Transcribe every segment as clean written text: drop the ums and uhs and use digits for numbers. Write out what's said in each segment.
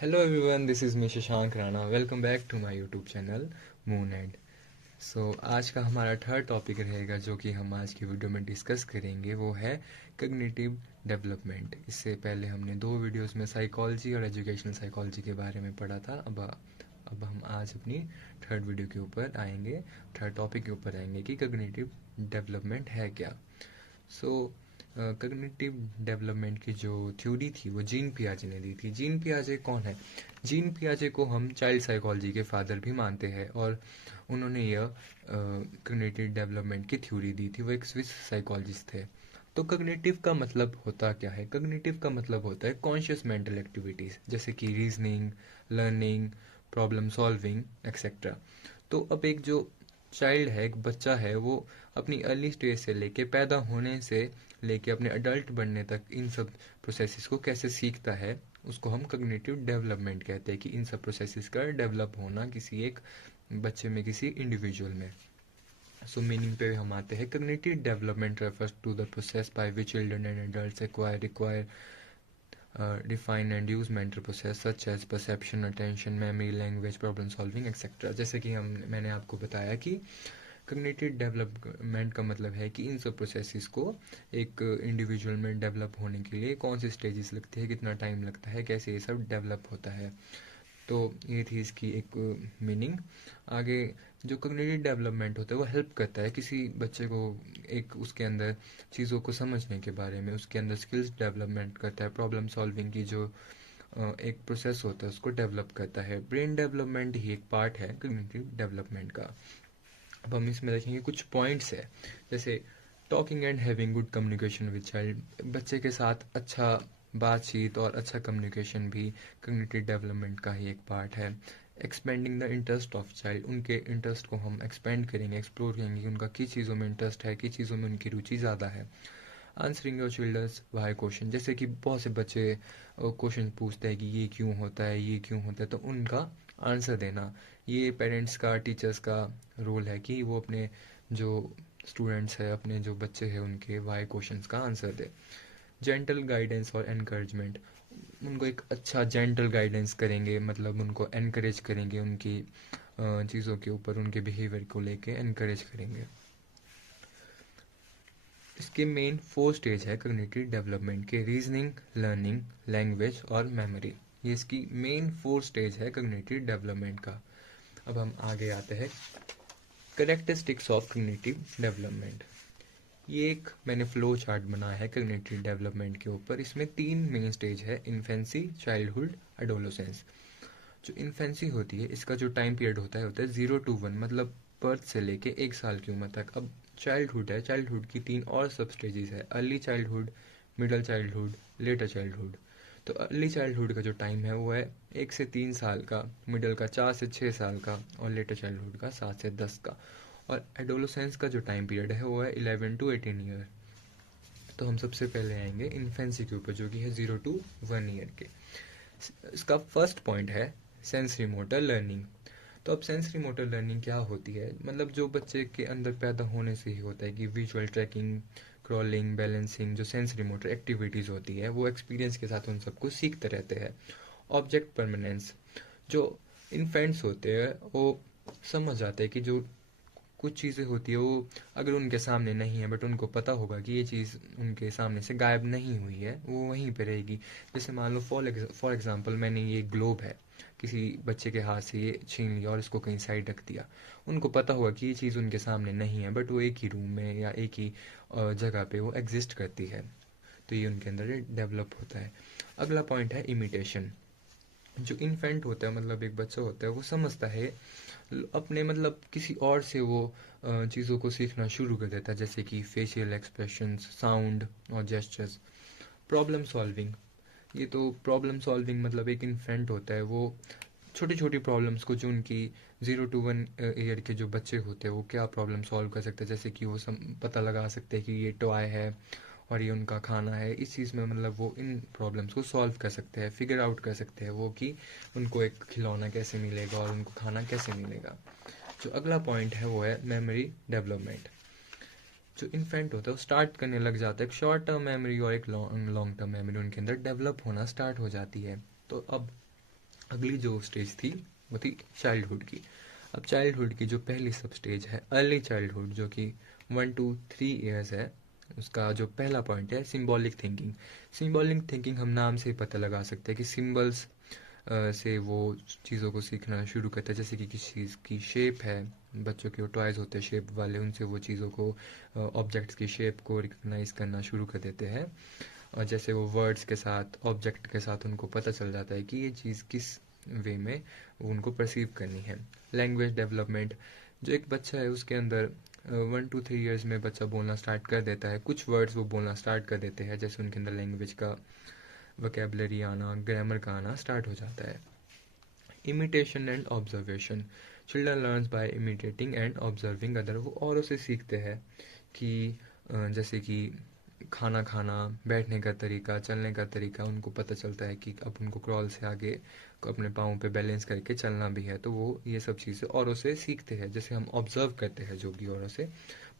Hello everyone, this is Mr. Shank Rana. Welcome back to my YouTube channel Moon End. आज का हमारा third topic रहेगा जो कि हम आज की वीडियो में डिस्कस करेंगे वो है कग्निटिव डेवलपमेंट। इससे पहले हमने दो वीडियोस में साइकोलॉजी और एजुकेशनल साइकोलॉजी के बारे में पढ़ा था। अब हम आज अपनी थर्ड वीडियो के ऊपर आएंगे, थर्ड टॉपिक के ऊपर आएंगे कि कग्निटिव डेवलपमेंट है क्या। कग्निटिव डेवलपमेंट की जो थ्योरी थी वो जीन पियाजे ने दी थी। जीन पियाजे कौन है? जीन पियाजे को हम चाइल्ड साइकोलॉजी के फादर भी मानते हैं और उन्होंने यह कग्निटिव डेवलपमेंट की थ्योरी दी थी। वो एक स्विस साइकोलॉजिस्ट थे। तो कग्निटिव का मतलब होता क्या है? कग्निटिव का मतलब होता है कॉन्शियस मेंटल एक्टिविटीज़, जैसे कि reasoning, learning, problem solving etcetera. तो अब एक जो चाइल्ड है, एक बच्चा है, वो अपनी अर्ली स्टेज से लेके पैदा होने से लेके अपने अडल्ट बनने तक इन सब प्रोसेसेस को कैसे सीखता है, उसको हम कग्निटिव डेवलपमेंट कहते हैं कि इन सब प्रोसेसेस का डेवलप होना किसी एक बच्चे में, किसी इंडिविजुअल में। मीनिंग पे हम आते हैं। Cognitive development refers to the process by which children and adults require define and use mental process such as perception, attention, memory, language, problem solving etc. जैसे कि मैंने आपको बताया कि कग्निटिव डेवलपमेंट का मतलब है कि इन सब प्रोसेसेस को एक इंडिविजुअल में डेवलप होने के लिए कौन सी स्टेजेस लगती है, कितना टाइम लगता है, कैसे ये सब डेवलप होता है। तो ये थी इसकी एक मीनिंग। आगे जो कग्निटिव डेवलपमेंट होता है वो हेल्प करता है किसी बच्चे को एक उसके अंदर चीज़ों को समझने के बारे में, उसके अंदर स्किल्स डेवलपमेंट करता है। प्रॉब्लम सॉल्विंग की जो एक प्रोसेस होता है उसको डेवलप करता है। ब्रेन डेवलपमेंट ही एक पार्ट है कग्निटिव डेवलपमेंट का। अब हम इसमें देखेंगे कुछ पॉइंट्स है, जैसे talking and having good communication with child. बच्चे के साथ अच्छा बातचीत और अच्छा कम्युनिकेशन भी कम्युनिटी डेवलपमेंट का ही एक पार्ट है। Expanding the interest of child, उनके इंटरेस्ट को हम एक्सपेंड करेंगे, एक्सप्लोर करेंगे, उनका किस चीज़ों में इंटरेस्ट है, किस चीज़ों में उनकी रुचि ज़्यादा है। Answering your children's why question, जैसे कि बहुत से बच्चे क्वेश्चन पूछते हैं कि ये क्यों होता है, ये क्यों होता है, तो उनका आंसर देना। ये पेरेंट्स का, टीचर्स का रोल है कि वो अपने जो स्टूडेंट्स है, अपने जो बच्चे हैं, उनके वाई क्वेश्चंस का आंसर दे। जेंटल गाइडेंस और एनकरेजमेंट, उनको एक अच्छा जेंटल गाइडेंस करेंगे, मतलब उनको एनकरेज करेंगे, उनकी चीज़ों के ऊपर, उनके बिहेवियर को लेके एनकरेज करेंगे। इसके मेन 4 स्टेज है कग्निटिव डेवलपमेंट के: रीजनिंग, लर्निंग, लैंग्वेज और मेमोरी। ये इसकी मेन 4 स्टेज है कग्निटिव डेवलपमेंट का। अब हम आगे आते हैं करेक्टरिस्टिक्स ऑफ कग्निटिव डेवलपमेंट। ये एक मैंने फ्लो चार्ट बनाया है कग्निटिव डेवलपमेंट के ऊपर। इसमें 3 मेन स्टेज है: इन्फेंसी, चाइल्डहुड, एडोलेसेंस। जो इन्फेंसी होती है, इसका जो टाइम पीरियड होता है 0 to 1, मतलब बर्थ से लेके 1 साल की उम्र तक। अब चाइल्डहुड है, चाइल्डहुड की 3 और सब स्टेजेस है: early childhood, middle childhood, letter childhood. तो अर्ली चाइल्डहुड का जो टाइम है वो है 1 से 3 साल का, मिडल का 4 से 6 साल का और लेटर चाइल्डहुड का 7 से 10 का। और एडोलेसेंस का जो टाइम पीरियड है वो है 11 to 18 ईयर। तो हम सबसे पहले आएंगे इन्फेंसी के ऊपर, जो कि है 0 to 1 ईयर के। इसका फर्स्ट पॉइंट है सेंसरी मोटर लर्निंग। तो अब सेंसरी मोटर लर्निंग क्या होती है? मतलब जो बच्चे के अंदर पैदा होने से ही होता है कि विजुअल ट्रैकिंग, क्रॉलिंग, बैलेंसिंग, जो सेंसरी मोटर एक्टिविटीज़ होती है वो एक्सपीरियंस के साथ उन सबको सीखते रहते हैं। ऑब्जेक्ट परमानेंस, जो इन्फेंट्स होते हैं वो समझ जाते हैं कि जो कुछ चीज़ें होती है वो अगर उनके सामने नहीं है बट उनको पता होगा कि ये चीज़ उनके सामने से गायब नहीं हुई है, वो वहीं पे रहेगी। जैसे मान लो फॉर एग्जांपल मैंने ये ग्लोब है, किसी बच्चे के हाथ से ये छीन लिया और इसको कहीं साइड रख दिया। उनको पता होगा कि ये चीज़ उनके सामने नहीं है बट वो एक ही रूम में या एक ही जगह पे वो एग्जिस्ट करती है। तो ये उनके अंदर डेवलप होता है। अगला पॉइंट है इमिटेशन। जो इन्फेंट होता है, मतलब एक बच्चा होता है, वो समझता है अपने, मतलब किसी और से वो चीज़ों को सीखना शुरू कर देता है, जैसे कि फेशियल एक्सप्रेशंस, साउंड और जेस्चर्स। प्रॉब्लम सॉल्विंग, ये तो प्रॉब्लम सॉल्विंग मतलब एक इन्फेंट होता है, वो छोटी छोटी प्रॉब्लम्स को, जो उनकी 0 to 1 ईयर के जो बच्चे होते हैं वो क्या प्रॉब्लम सॉल्व कर सकते हैं, जैसे कि वो पता लगा सकते हैं कि ये टॉय है और ये उनका खाना है। इस चीज़ में मतलब वो इन प्रॉब्लम्स को सॉल्व कर सकते हैं, फिगर आउट कर सकते हैं वो कि उनको एक खिलौना कैसे मिलेगा और उनको खाना कैसे मिलेगा। जो अगला पॉइंट है वो है मेमोरी डेवलपमेंट। जो इन्फेंट होता है वो स्टार्ट करने लग जाता है, एक शॉर्ट टर्म मेमोरी और एक लॉन्ग टर्म मेमोरी उनके अंदर डेवलप होना स्टार्ट हो जाती है। तो अब अगली जो स्टेज थी वो थी चाइल्डहुड की। अब चाइल्डहुड की जो पहली सब स्टेज है अर्ली चाइल्डहुड, जो कि 1 to 3 ईयर्स है, उसका जो पहला पॉइंट है सिंबॉलिक थिंकिंग। सिंबॉलिक थिंकिंग हम नाम से ही पता लगा सकते हैं कि सिंबल्स से वो चीज़ों को सीखना शुरू करता है। जैसे कि किसी चीज़ की शेप है, बच्चों के टॉयज़ होते हैं शेप वाले, उनसे वो चीज़ों को ऑब्जेक्ट्स की शेप को रिकग्नाइज करना शुरू कर देते हैं। और जैसे वो वर्ड्स के साथ ऑब्जेक्ट के साथ उनको पता चल जाता है कि ये चीज़ किस वे में उनको परसीव करनी है। लैंग्वेज डेवलपमेंट, जो एक बच्चा है उसके अंदर 1 to 3 ईयर्स में बच्चा बोलना स्टार्ट कर देता है, कुछ वर्ड्स वो बोलना स्टार्ट कर देते हैं, जैसे उनके अंदर लैंग्वेज का वोकेबलरी आना, ग्रामर का आना स्टार्ट हो जाता है। Imitation and observation, children learns by imitating and observing other. वो औरों से सीखते हैं कि जैसे कि खाना खाना, बैठने का तरीका, चलने का तरीका, उनको पता चलता है कि अब उनको क्रॉल से आगे अपने पाँव पे बैलेंस करके चलना भी है, तो वो ये सब चीज़ें औरों से सीखते हैं, जैसे हम ऑब्जर्व करते हैं जो भी औरों से।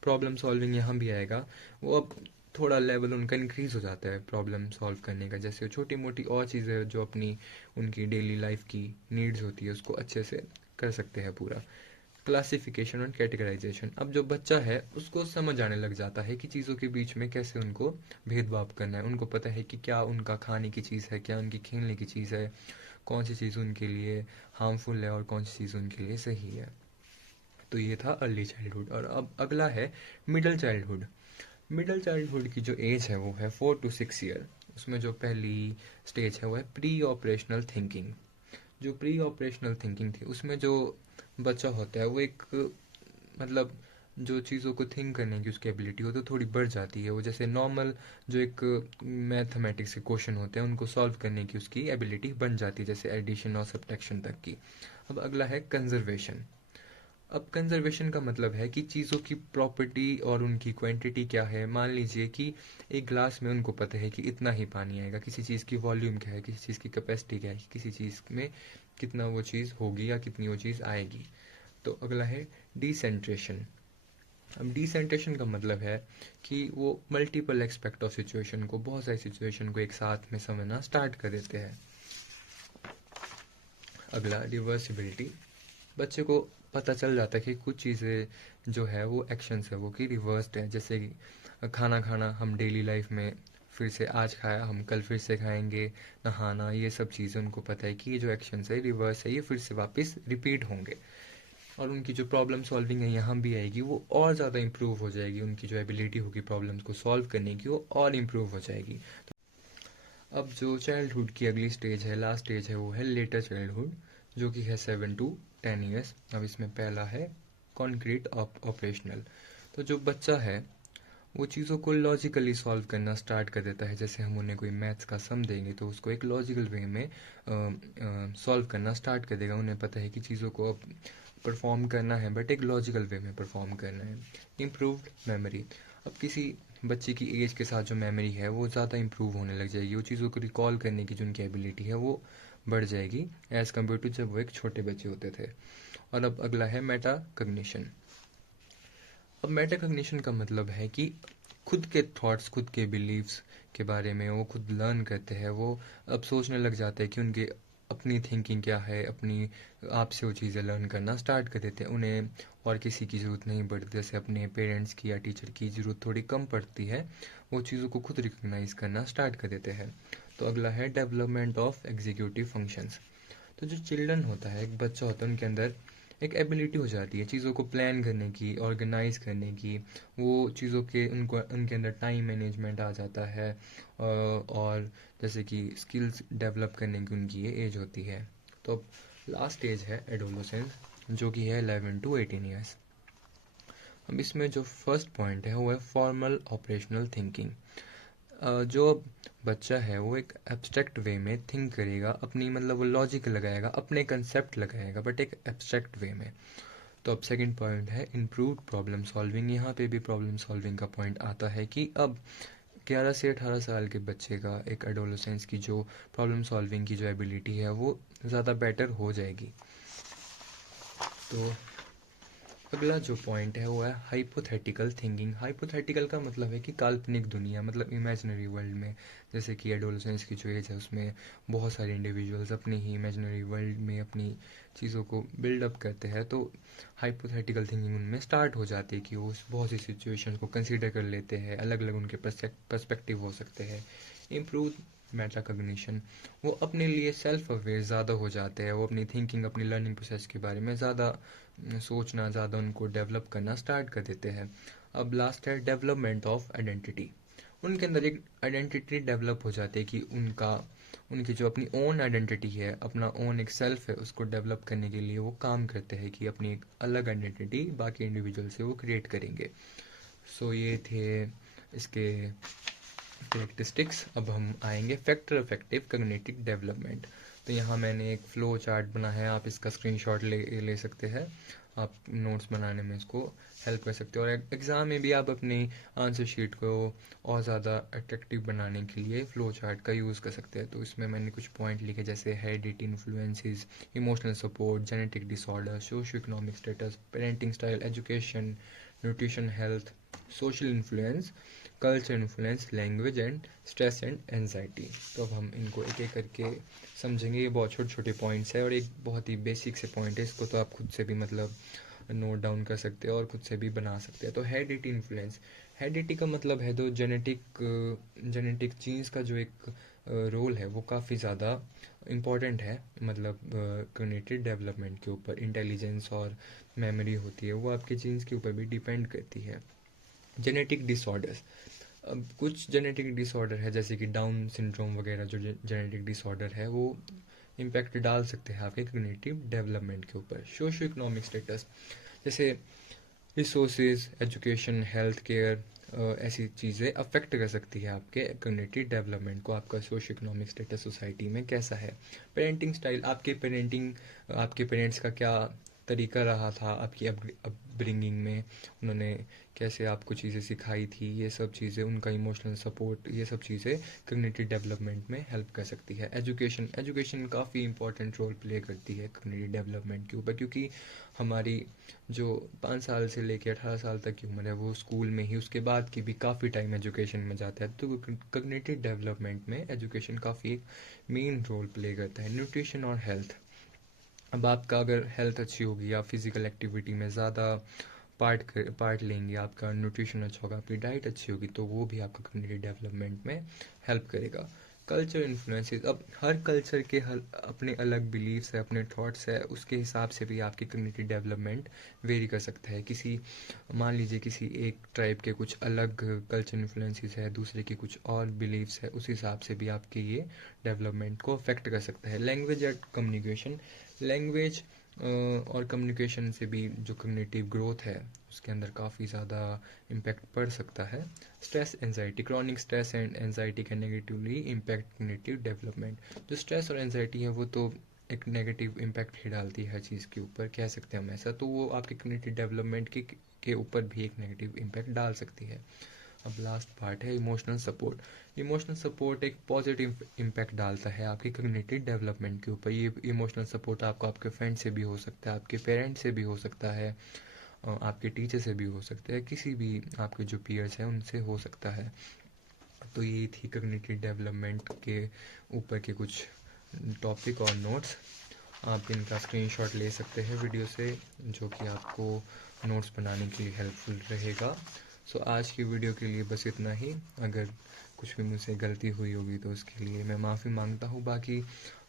प्रॉब्लम सॉल्विंग यहाँ भी आएगा, वो अब थोड़ा लेवल उनका इंक्रीज हो जाता है प्रॉब्लम सॉल्व करने का, जैसे छोटी मोटी और चीज़ें जो अपनी उनकी डेली लाइफ की नीड्स होती है उसको अच्छे से कर सकते हैं पूरा। क्लासिफिकेशन और कैटेगराइजेशन, अब जो बच्चा है उसको समझ आने लग जाता है कि चीज़ों के बीच में कैसे उनको भेदभाव करना है। उनको पता है कि क्या उनका खाने की चीज़ है, क्या उनकी खेलने की चीज़ है, कौन सी चीज़ उनके लिए हार्मफुल है और कौन सी चीज़ उनके लिए सही है। तो ये था अर्ली चाइल्डहुड। और अब अगला है मिडिल चाइल्डहुड। मिडिल चाइल्डहुड की जो एज है वो है 4 to 6 ईयर। उसमें जो पहली स्टेज है वो है प्री ऑपरेशनल थिंकिंग। जो प्री ऑपरेशनल थिंकिंग थी उसमें जो बच्चा होता है वो एक मतलब जो चीज़ों को थिंक करने की उसकी एबिलिटी हो तो थोड़ी बढ़ जाती है। वो जैसे नॉर्मल जो एक मैथमेटिक्स के क्वेश्चन होते हैं उनको सॉल्व करने की उसकी एबिलिटी बन जाती है, जैसे एडिशन और सब्ट्रैक्शन तक की। अब अगला है कंजर्वेशन। अब कंजर्वेशन का मतलब है कि चीज़ों की प्रॉपर्टी और उनकी क्वांटिटी क्या है। मान लीजिए कि एक ग्लास में उनको पता है कि इतना ही पानी आएगा, किसी चीज़ की वॉल्यूम क्या है, किसी चीज़ की कैपेसिटी क्या है, किसी चीज़ में कितना वो चीज़ होगी या कितनी वो चीज़ आएगी। तो अगला है डिसेंट्रेशन। अब डिसेंट्रेशन का मतलब है कि वो मल्टीपल एक्सपेक्ट ऑफ सिचुएशन को, बहुत सारी सिचुएशन को एक साथ में समझना स्टार्ट कर देते हैं। अगला रिवर्सिबिलिटी, बच्चे को पता चल जाता है कि कुछ चीज़ें जो है वो एक्शंस है वो कि रिवर्स्ड है। जैसे कि खाना खाना हम डेली लाइफ में फिर से आज खाया हम कल फिर से खाएंगे, नहाना, ये सब चीज़ें उनको पता है कि ये जो एक्शंस है रिवर्स है, ये फिर से वापस रिपीट होंगे। और उनकी जो प्रॉब्लम सॉल्विंग है यहाँ भी आएगी, वो और ज़्यादा इंप्रूव हो जाएगी। उनकी जो एबिलिटी होगी प्रॉब्लम्स को सॉल्व करने की वो और इम्प्रूव हो जाएगी। अब जो चाइल्डहुड की अगली स्टेज है, लास्ट स्टेज है, वो है लेटर चाइल्डहुड, जो कि है 7 to 10 ईयर्स। अब इसमें पहला है कॉन्क्रीट ऑपरेशनल। तो जो बच्चा है वो चीज़ों को लॉजिकली सॉल्व करना स्टार्ट कर देता है। जैसे हम उन्हें कोई मैथ्स का सम देंगे तो उसको एक लॉजिकल वे में सॉल्व करना स्टार्ट कर देगा। उन्हें पता है कि चीज़ों को अब परफॉर्म करना है बट एक लॉजिकल वे में परफॉर्म करना है। इम्प्रूव्ड मेमोरी, अब किसी बच्चे की एज के साथ जो मेमोरी है वो ज़्यादा इंप्रूव होने लग जाएगी। वो चीज़ों को रिकॉल करने की जो उनकी एबिलिटी है वो बढ़ जाएगी एज़ कम्पेयर टू जब वो एक छोटे बच्चे होते थे। और अब अगला है मेटा कग्निशन। अब मेटा कग्निशन का मतलब है कि खुद के थॉट्स, खुद के बिलीव्स के बारे में वो खुद लर्न करते हैं। वो अब सोचने लग जाते हैं कि उनके अपनी थिंकिंग क्या है, अपनी आप से वो चीज़ें लर्न करना स्टार्ट कर देते हैं। उन्हें और किसी की ज़रूरत नहीं पड़ती, जैसे अपने पेरेंट्स की या टीचर की ज़रूरत थोड़ी कम पड़ती है। वो चीज़ों को खुद रिकग्नाइज करना स्टार्ट कर देते हैं। तो अगला है डेवलपमेंट ऑफ एग्जीक्यूटिव फंक्शंस। तो जो चिल्ड्रन होता है, एक बच्चा होता है, उनके अंदर एक एबिलिटी हो जाती है चीज़ों को प्लान करने की, ऑर्गेनाइज करने की। वो चीज़ों के उनको उनके अंदर टाइम मैनेजमेंट आ जाता है और जैसे कि स्किल्स डेवलप करने की उनकी ये एज होती है। तो अब लास्ट स्टेज है एडोलसेंस, जो कि है 11 to 18 ईयर्स। अब इसमें जो फर्स्ट पॉइंट है वो है फॉर्मल ऑपरेशनल थिंकिंग। जो बच्चा है वो एक एब्स्ट्रैक्ट वे में थिंक करेगा, अपनी मतलब वो लॉजिक लगाएगा, अपने कंसेप्ट लगाएगा बट एक एब्स्ट्रैक्ट वे में। तो अब सेकंड पॉइंट है इम्प्रूव्ड प्रॉब्लम सॉल्विंग। यहाँ पे भी प्रॉब्लम सॉल्विंग का पॉइंट आता है कि अब 11 से 18 साल के बच्चे का एक एडोलसेंस की जो प्रॉब्लम सॉल्विंग की जो एबिलिटी है वो ज़्यादा बेटर हो जाएगी। तो अगला जो पॉइंट है वो है हाइपोथेटिकल थिंकिंग। हाइपोथेटिकल का मतलब है कि काल्पनिक दुनिया, मतलब इमेजिनरी वर्ल्ड में, जैसे कि एडोलसेंस की जो एज है उसमें बहुत सारे इंडिविजुअल्स अपनी ही इमेजिनरी वर्ल्ड में अपनी चीज़ों को बिल्डअप करते हैं, तो हाइपोथेटिकल थिंकिंग उनमें स्टार्ट हो जाती है कि वो बहुत सी सिचुएशन को कंसिडर कर लेते हैं, अलग अलग उनके पर्सपेक्टिव हो सकते हैं। इम्प्रूव मेटाकॉग्निशन, वो अपने लिए सेल्फ अवेयर ज़्यादा हो जाते हैं, वो अपनी थिंकिंग, अपनी लर्निंग प्रोसेस के बारे में ज़्यादा सोचना, ज़्यादा उनको डेवलप करना स्टार्ट कर देते हैं। अब लास्ट है डेवलपमेंट ऑफ आइडेंटिटी। उनके अंदर एक आइडेंटिटी डेवलप हो जाती है कि उनकी जो अपनी ओन आइडेंटिटी है, अपना ओन एक सेल्फ है, उसको डेवलप करने के लिए वो काम करते हैं कि अपनी एक अलग आइडेंटिटी बाकी इंडिविजुअल से वो क्रिएट करेंगे। सो ये थे इसके कैरेक्टरिस्टिक्स। अब हम आएंगे फैक्टर इफेक्टिव कॉग्निटिव डेवलपमेंट। तो यहाँ मैंने एक फ्लो चार्ट बना है, आप इसका स्क्रीनशॉट ले सकते हैं, आप नोट्स बनाने में इसको हेल्प कर सकते हो, और एग्ज़ाम में भी आप अपनी आंसर शीट को और ज़्यादा अट्रैक्टिव बनाने के लिए फ्लो चार्ट का यूज़ कर सकते हैं। तो इसमें मैंने कुछ पॉइंट लिखे, जैसे heredity influences, emotional support, genetic disorder, socio economic status, parenting style, education, nutrition, health, social influence, culture influence, language and stress and anxiety. तो अब हम इनको एक एक करके समझेंगे। ये बहुत छोटे छोटे पॉइंट्स है और एक बहुत ही बेसिक से पॉइंट है, इसको तो आप खुद से भी मतलब नोट डाउन कर सकते हो और खुद से भी बना सकते हैं। तो हेरिडिटी इन्फ्लुएंस, हेरिडिटी का मतलब है तो जेनेटिक जीन्स का जो एक रोल है वो काफ़ी ज़्यादा इम्पॉर्टेंट है, मतलब कॉग्निटिव डेवलपमेंट के ऊपर। इंटेलिजेंस और मेमोरी होती है वो आपके जीन्स के ऊपर भी डिपेंड करती है। जेनेटिक डिसऑर्डर्स, अब कुछ जेनेटिक डिसऑर्डर है जैसे कि डाउन सिंड्रोम वगैरह, जो जेनेटिक डिसऑर्डर है वो इम्पैक्ट डाल सकते हैं आपके कॉग्निटिव डेवलपमेंट के ऊपर। सोशो इकोनॉमिक स्टेटस, जैसे रिसोर्सेज, एजुकेशन, हेल्थ केयर, ऐसी चीज़ें अफेक्ट कर सकती है आपके कॉग्निटिव डेवलपमेंट को। आपका सोशो इकोनॉमिक स्टेटस सोसाइटी में कैसा है। पेरेंटिंग स्टाइल, आपके पेरेंट्स का क्या तरीका रहा था आपकी अपब्रिंगिंग में, उन्होंने कैसे आपको चीज़ें सिखाई थी, ये सब चीज़ें, उनका इमोशनल सपोर्ट, ये सब चीज़ें कॉग्निटिव डेवलपमेंट में हेल्प कर सकती है। एजुकेशन काफ़ी इंपॉर्टेंट रोल प्ले करती है कॉग्निटिव डेवलपमेंट के ऊपर, क्योंकि हमारी जो 5 साल से लेकर 18 साल तक की उम्र है वो स्कूल में ही, उसके बाद की भी काफ़ी टाइम एजुकेशन में जाता है। तो कॉग्निटिव डेवलपमेंट में एजुकेशन काफ़ी मेन रोल प्ले करता है। न्यूट्रिशन और हेल्थ, अब आपका अगर हेल्थ अच्छी होगी, आप फिज़िकल एक्टिविटी में ज़्यादा पार्ट लेंगे, आपका न्यूट्रिशन अच्छा होगा, आपकी डाइट अच्छी होगी, तो वो भी आपका कम्युनिटी डेवलपमेंट में हेल्प करेगा। कल्चर इन्फ्लुएंसेस, अब हर कल्चर के हर अपने अलग बिलीव्स है, अपने थॉट्स है, उसके हिसाब से भी आपकी कम्युनिटी डेवलपमेंट वेरी कर सकता है। मान लीजिए किसी एक ट्राइब के कुछ अलग कल्चर इन्फ्लुएंसेस है, दूसरे के कुछ और बिलीव्स है, उस हिसाब से भी आपके ये डेवलपमेंट को अफेक्ट कर सकता है। लैंग्वेज एंड कम्युनिकेशन, लैंग्वेज और कम्युनिकेशन से भी जो कम्युनिटिव ग्रोथ है उसके अंदर काफ़ी ज़्यादा इम्पैक्ट पड़ सकता है। Stress anxiety, chronic stress and anxiety can negatively impact cognitive development. जो स्ट्रेस और एंजाइटी है वो तो एक नेगेटिव इम्पैक्ट ही डालती है हर चीज़ के ऊपर, कह सकते हैं हम ऐसा, तो वो आपके कम्युनिटी डेवलपमेंट के ऊपर भी एक नेगेटिव इम्पैक्ट डाल सकती है। अब लास्ट पार्ट है इमोशनल सपोर्ट। इमोशनल सपोर्ट एक पॉजिटिव इम्पैक्ट डालता है आपकी कम्युनिटी डेवलपमेंट के ऊपर। ये इमोशनल सपोर्ट आपको आपके फ्रेंड से भी हो सकता है, आपके पेरेंट्स से भी हो सकता है, आपके टीचर से भी हो सकता है, किसी भी आपके जो पीयर्स हैं उनसे हो सकता है। तो ये थी कम्युनिटी डेवलपमेंट के ऊपर के कुछ टॉपिक और नोट्स। आप इनका स्क्रीनशॉट ले सकते हैं वीडियो से, जो कि आपको नोट्स बनाने के लिए हेल्पफुल रहेगा। सो आज की वीडियो के लिए बस इतना ही। अगर कुछ भी मुझसे गलती हुई होगी तो उसके लिए मैं माफ़ी मांगता हूँ। बाकी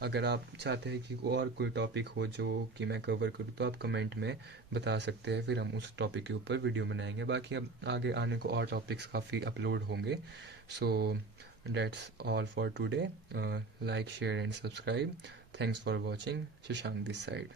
अगर आप चाहते हैं कि और कोई टॉपिक हो जो कि मैं कवर करूँ तो आप कमेंट में बता सकते हैं, फिर हम उस टॉपिक के ऊपर वीडियो बनाएंगे। बाकी अब आगे आने को और टॉपिक्स काफ़ी अपलोड होंगे। So that's all for today. Like, share and subscribe. Thanks for watching. Shashank this side.